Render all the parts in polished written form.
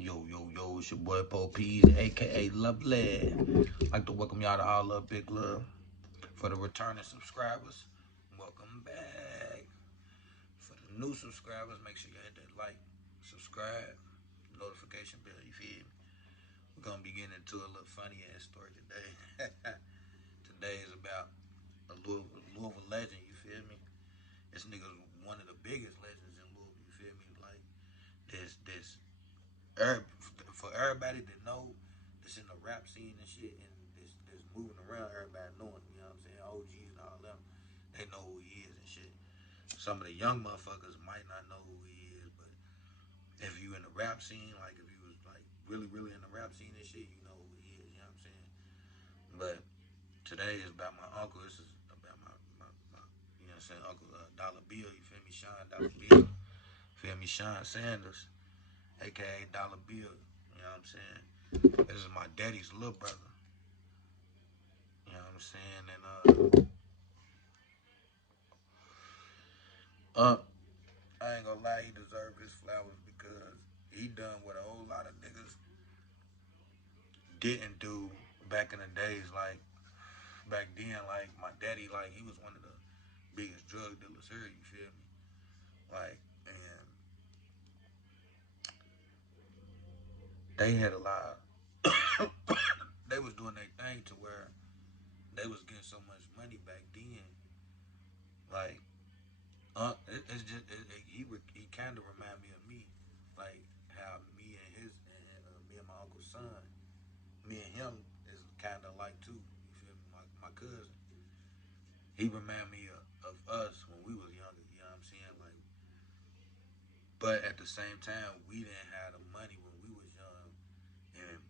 Yo, yo, yo, it's your boy Po Peas, aka Lovely. I'd like to welcome y'all to All Love Big Love. For the returning subscribers, welcome back. For the new subscribers, make sure you hit that like, subscribe, notification bell, you feel me? We're gonna be getting into a little funny ass story today. Today is about a Louisville legend, you feel me? This nigga's one of the biggest legends in Louisville, you feel me? Like, this for everybody that know that's in the rap scene and shit and that's moving around, everybody knowing, you know what I'm saying? OGs and all them, they know who he is and shit. Some of the young motherfuckers might not know who he is, but if you in the rap scene, like if you was like really in the rap scene and shit, you know who he is, you know what I'm saying? But today is about my uncle. This is about my you know what I'm saying, Uncle Dollar Bill, you feel me? Shawn Dollar Bill. Feel me? Shawn Sanders, aka Dollar Bill. You know what I'm saying? This is my daddy's little brother. You know what I'm saying? And I ain't gonna lie, he deserved his flowers because he done what a whole lot of niggas didn't do back in the days. Like back then, like my daddy, like he was one of the biggest drug dealers here. You feel me? Like, and they had a lot. They was doing their thing to where they was getting so much money back then. Like, it's just he kind of remind me of me, like how me and me and my uncle's son, me and him is kind of like too. You feel me? My cousin, he remind me of us when we was younger. You know what I'm saying? Like, but at the same time, we didn't have the money when we was young and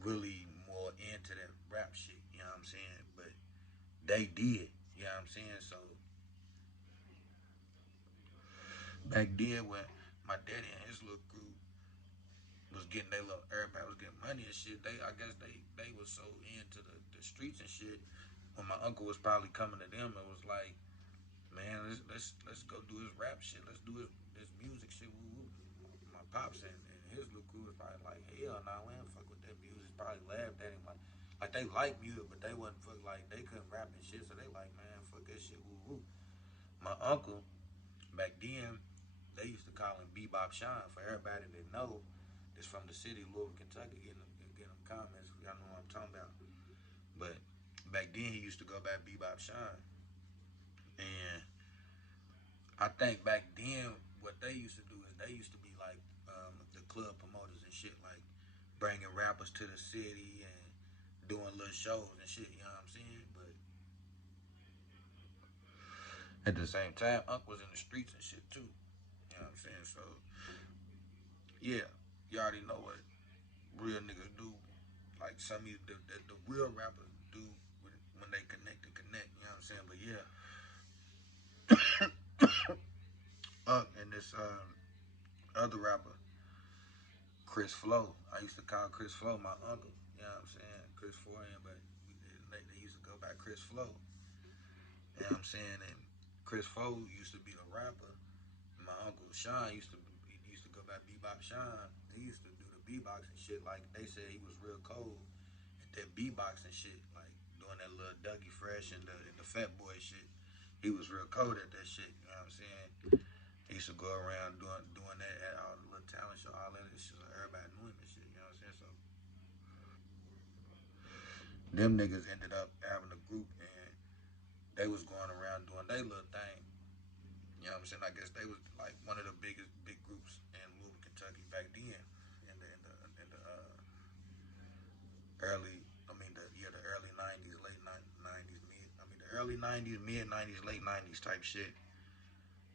really more into that rap shit. You know what I'm saying? But they did. You know what I'm saying? So back then when my daddy and his little crew was getting their little, everybody was getting money and shit. I guess they was so into the streets and shit. When my uncle was probably coming to them, it was like, man, let's go do his rap shit. Let's do this music shit. Woo woo. My pops and his little crew was probably like, hell nah, we ain't fuck with that music. Probably laughed at him like they like music, but they wasn't fuck like they couldn't rap and shit. So they like, man, fuck that shit. Woo woo. My uncle back then, they used to call him Bebop Shawn. For everybody that know, that's from the city, Louisville, Kentucky, getting them comments. Y'all know what I'm talking about. But back then, he used to go by Bebop Shawn. And I think back then, what they used to do is they used to be like the club promoters and shit, like bringing rappers to the city and doing little shows and shit. You know what I'm saying? But at the same time, Unc was in the streets and shit too. You know what I'm saying? So yeah, you already know what real niggas do. Like some of the real rappers do when they connect and connect. You know what I'm saying? But yeah, and this other rapper, Chris Flow. I used to call Chris Flow my uncle. You know what I'm saying? Chris Foreign, but they used to go by Chris Flow. You know what I'm saying? And Chris Flow used to be the rapper. My uncle Shawn used to go by Bebop Shawn. He used to do the beatbox and shit. Like they said, he was real cold at that beatbox and shit. Like doing that little Dougie Fresh and the Fat Boy shit. He was real cold at that shit. You know what I'm saying? He used to go around doing that at all the little talent show, all that shit. So everybody knew him and shit. You know what I'm saying? So them niggas ended up having a group and they was going around doing their little thing. You know what I'm saying? I guess they was like one of the biggest big groups in Louisville, Kentucky back then. In the early, the early '90s, late '90s, the early '90s, mid '90s, late '90s type shit.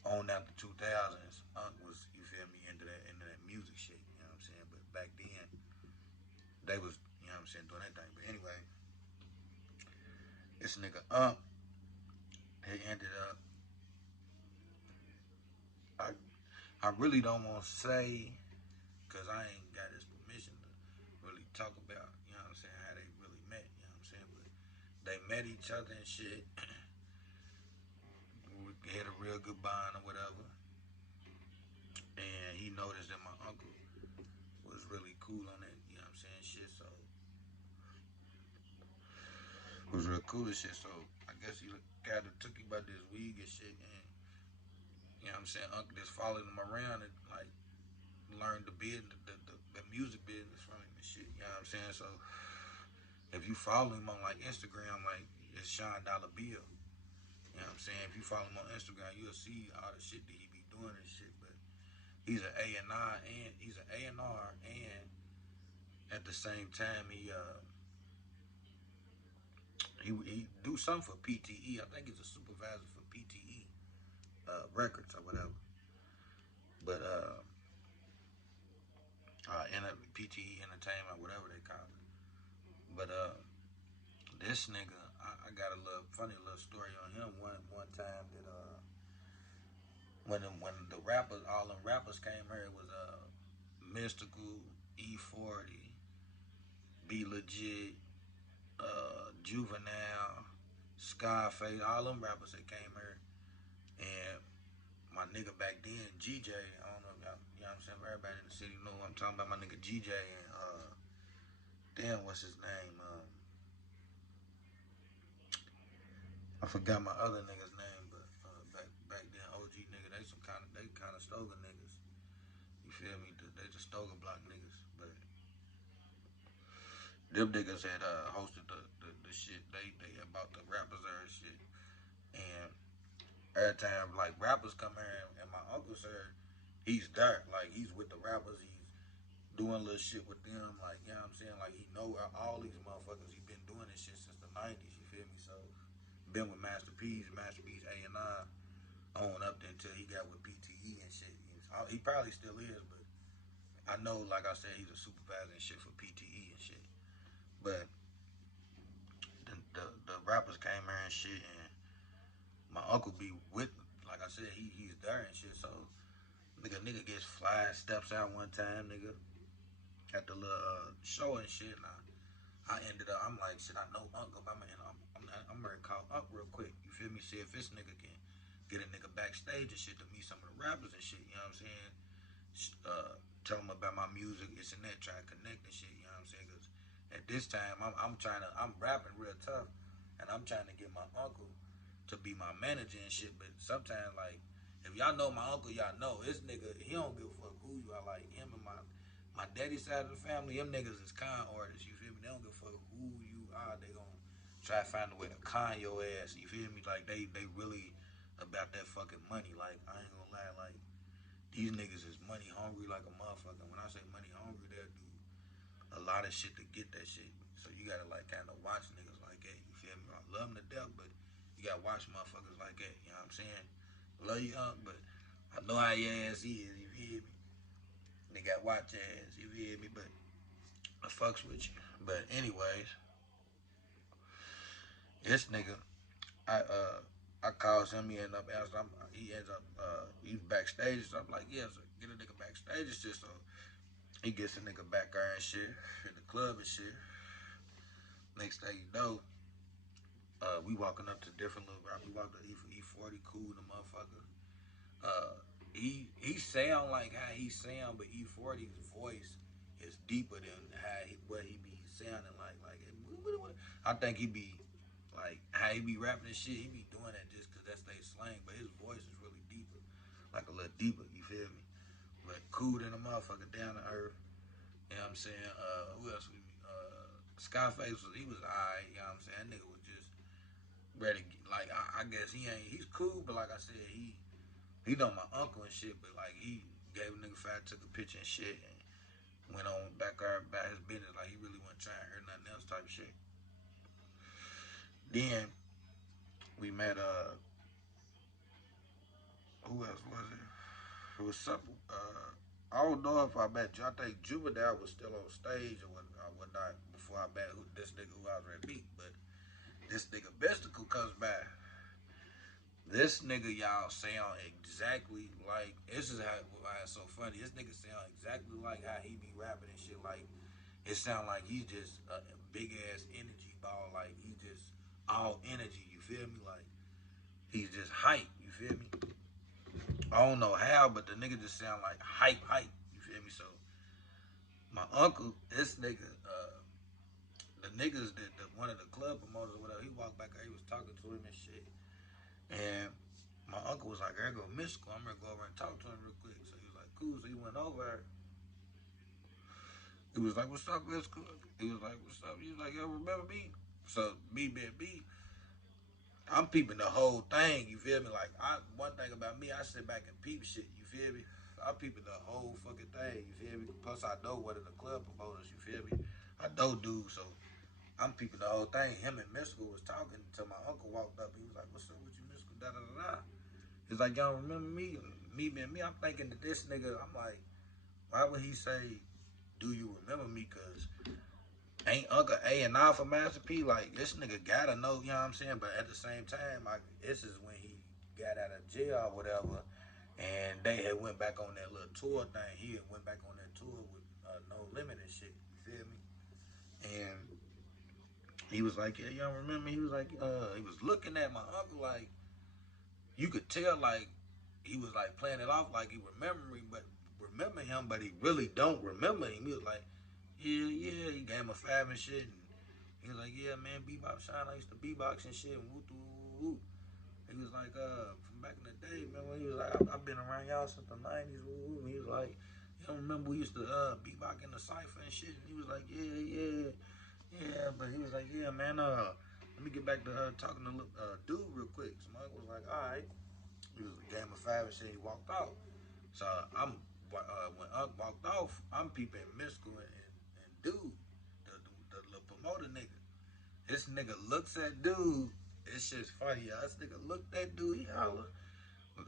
On out the 2000s, Unc was, you feel me, into that music shit. You know what I'm saying? But back then, they was, you know what I'm saying, doing that thing. But anyway, this nigga Unc, he ended up. I I really don't want to say because I ain't got his permission to really talk about, you know what I'm saying, how they really met, you know what I'm saying? But they met each other and shit. We had a real good bond or whatever. And he noticed that my uncle was really cool on that, you know what I'm saying, shit, so it was real cool and shit, so I guess he kind of took him about this weed and shit, and, you know what I'm saying, Uncle just followed him around and, like, learned the business, the music business from him and shit, you know what I'm saying, so if you follow him on, like, Instagram, like, it's Shawn Dollar Bill, you know what I'm saying, if you follow him on Instagram, you'll see all the shit that he be doing and shit, but he's an A&R, and he's an A&R, and at the same time, he do something for PTE. I think he's a supervisor for PTE records or whatever. But PTE Entertainment, whatever they call it. But this nigga, I got a little funny little story on him. One time that when the rappers, all them rappers came here, it was Mystical, E40, Be Legit, Juvenile, Scarface, all them rappers that came here, and my nigga back then, GJ, I don't know if y'all, you know what I'm saying, everybody in the city know what I'm talking about, my nigga GJ, and damn, what's his name, I forgot my other nigga's name, but back then, OG nigga, they kind of Stoger niggas, you feel me, they the Stoger block niggas, but them niggas had hosted the shit, they about the rappers and shit, and every time, like, rappers come here, and my uncle said, he's there, like, he's with the rappers, he's doing little shit with them, like, you know what I'm saying? Like, he know all these motherfuckers. He been doing this shit since the 90s, you feel me? So, been with Master P's A&I, on up there until he got with PTE and shit. He probably still is, but I know, like I said, he's a supervisor and shit for PTE and shit. But the rappers came here and shit, and my uncle be with them. Like I said, he's there and shit, so nigga gets fly, steps out one time, nigga, at the little show and shit, and I ended up, I'm like, shit, I know Uncle, I'm ready to call Unc real quick, you feel me, see if this nigga can get a nigga backstage and shit to meet some of the rappers and shit, you know what I'm saying, tell them about my music, it's in that, try to connect and shit, you know what I'm saying, because at this time, I'm rapping real tough, and I'm trying to get my uncle to be my manager and shit, but sometimes, like, if y'all know my uncle, y'all know, this nigga, he don't give a fuck who you are, like, him and my daddy side of the family, them niggas is con artists, you feel me? They don't give a fuck who you are. They gonna try to find a way to con your ass, you feel me? Like, they really about that fucking money. Like, I ain't gonna lie, like, these niggas is money hungry like a motherfucker. When I say money hungry, they'll do a lot of shit to get that shit. So you gotta, like, kind of watch niggas like that, you feel me? I love them to death, but you gotta watch motherfuckers like that, you know what I'm saying? Love you, but I know how your ass is, you feel me? They got watch ass, you feel me? But I fucks with you. But anyways, this nigga, I calls him. He ends up he's backstage. So I'm like, yeah, so get a nigga backstage and shit. So he gets a nigga back there and shit in the club and shit. Next thing you know, we walking up to different little rock. We walked to E40, cool the motherfucker. He sound like how he sound, but E40's voice is deeper than what he be sounding like. Like, I think he be like how he be rapping and shit. He be doing that just cause that's their slang, but his voice is really deeper, like a little deeper. You feel me? But cool than a motherfucker, down to earth. You know what I'm saying? Who else? Scarface was alright. You know what I'm saying? That nigga was just ready. Like, I guess he's cool, but like I said, he know my uncle and shit, but like he gave a nigga fat, took a picture and shit, and went on back about his business. Like he really wasn't trying to hear nothing else type of shit. Then we met who else was it? It was something. I don't know if I met you. I think Juvenile was still on stage or whatnot before I met this nigga who I was ready to meet. But this nigga Mystical comes back. This nigga, y'all, sound exactly like, this is why it's so funny. This nigga sound exactly like how he be rapping and shit. Like, it sound like he's just a big ass energy ball. Like, he just all energy, you feel me? Like, he's just hype, you feel me? I don't know how, but the nigga just sound like hype, you feel me? So, my uncle, this nigga, the niggas that one of the club promoters or whatever, he walked back there, he was talking to him and shit. And my uncle was like, "There go Mystical. I'm gonna go over and talk to him real quick." So he was like, "Cool." So he went over. He was like, "What's up, Mystical?" He was like, "What's up?" He was like, "Yo, remember me?" So me being me, I'm peeping the whole thing. You feel me? Like one thing about me, I sit back and peep shit. You feel me? I'm peeping the whole fucking thing. You feel me? Plus I know one of the club promoters. You feel me? I know dude, so I'm peeping the whole thing. Him and Mystical was talking until my uncle walked up. He was like, "What's up with you, Mystical?" Da da da da. He's like, "Y'all remember me?" Me being me, I'm thinking that this nigga. I'm like, why would he say, "Do you remember me?" Cause ain't Uncle A and I for Master P. Like this nigga gotta know. You know what I'm saying? But at the same time, this is when he got out of jail or whatever, and they had went back on that little tour thing. He had went back on that tour with No Limit and shit. You feel me? And he was like, "Yeah, y'all remember?" He was like, he was looking at my uncle like you could tell like he was like playing it off like he remember him, but he really don't remember him. He was like, "Yeah, yeah." He gave him a five and shit, and he was like, "Yeah, man, bebop Shawn. I used to beatbox and shit, and woo woo woo." He was like, from back in the day, man. When he was like, I've been around y'all since the '90s. Woo woo. And he was like, "You don't remember we used to beatbox in the cipher and shit?" And he was like, "Yeah, yeah, yeah." But he was like, "Yeah, man. Let me get back to talking to dude real quick." So my uncle was like, "All right." He was a game of five and shit. He walked out. So when Unc walked off, I'm peeping Mystical and dude, the little promoter nigga. This nigga looks at dude. It's just funny, y'all. This nigga looked at dude. He holler.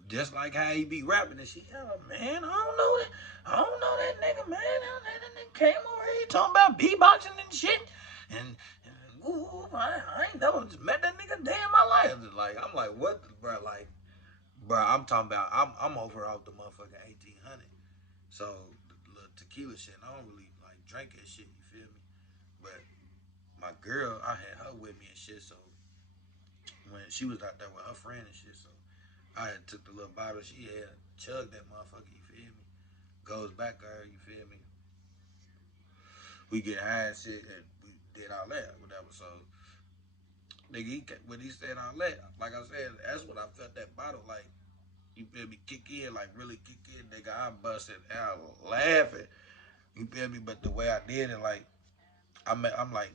Just like how he be rapping and shit. Holler, "Man, I don't know that. I don't know that nigga, man. That nigga came over here talking about beatboxing and shit. And ooh, I ain't never met that nigga day in my life." Like, I'm like, what, bro? Like, bro, I'm talking about, I'm over off the motherfucking 1800. So, the little tequila shit, I don't really like drink that shit, you feel me? But my girl, I had her with me and shit, so when she was out there with her friend and shit, so I had took the little bottle she had, chugged that motherfucker, you feel me? Goes back to her, you feel me? We get high and shit, and we did all that, whatever. So, nigga, when he said all that, like I said, that's when I felt that bottle, like, you feel me, kick in, like really kick in, nigga. I busted out laughing. You feel me? But the way I did it, like I'm like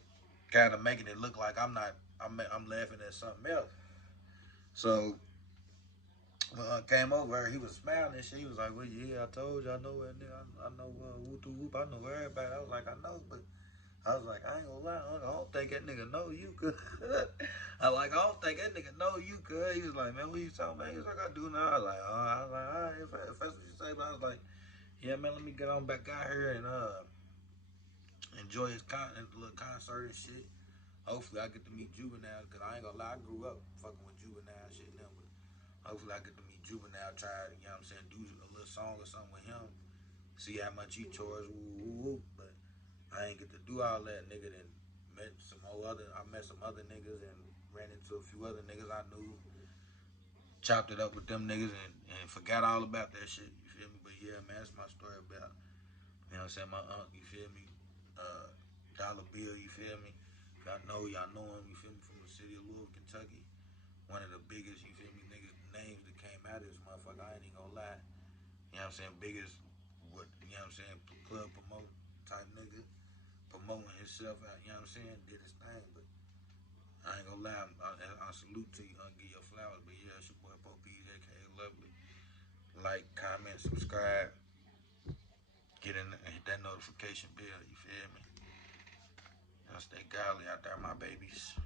kind of making it look like I'm not. I'm laughing at something else. So when I came over, he was smiling and shit. He was like, "Well, yeah, I told you, I know that nigga. I know whoop whoop. I know everybody." I was like, "I know," but I was like, "I ain't gonna lie. I don't think that nigga know you, cuz." I don't think that nigga know you, cuz. He was like, "Man, what you talking about?" He was like, "I do now." I was like, "Oh," I was like, "All right, if that's what you say," but I was like, "Yeah, man, let me get on back out here and enjoy his little concert and shit. Hopefully, I get to meet Juvenile, because I ain't gonna lie, I grew up fucking with Juvenile and shit now, but hopefully I get to meet Juvenile, try, you know what I'm saying, do a little song or something with him, see how much he tours, woo, woo, woo. But I ain't get to do all that, nigga. Then I met some other niggas and ran into a few other niggas I knew, chopped it up with them niggas and forgot all about that shit, you feel me? But yeah, man, that's my story about, you know what I'm saying, my aunt, you feel me? Dollar Bill, you feel me? Y'all know him, you feel me, from the city of Louisville, Kentucky. One of the biggest, you feel me, niggas, names that came out of this motherfucker, I ain't even gonna lie. You know what I'm saying? Biggest, you know what I'm saying, club promote type nigga, promoting himself out, you know what I'm saying? Did his thing, but I ain't gonna lie, I salute to you, give your flowers, but yeah, it's your boy Pope P's, aka Lovely. Like, comment, subscribe, get in, hit that notification bell, you feel me? Y'all stay godly out there, my babies.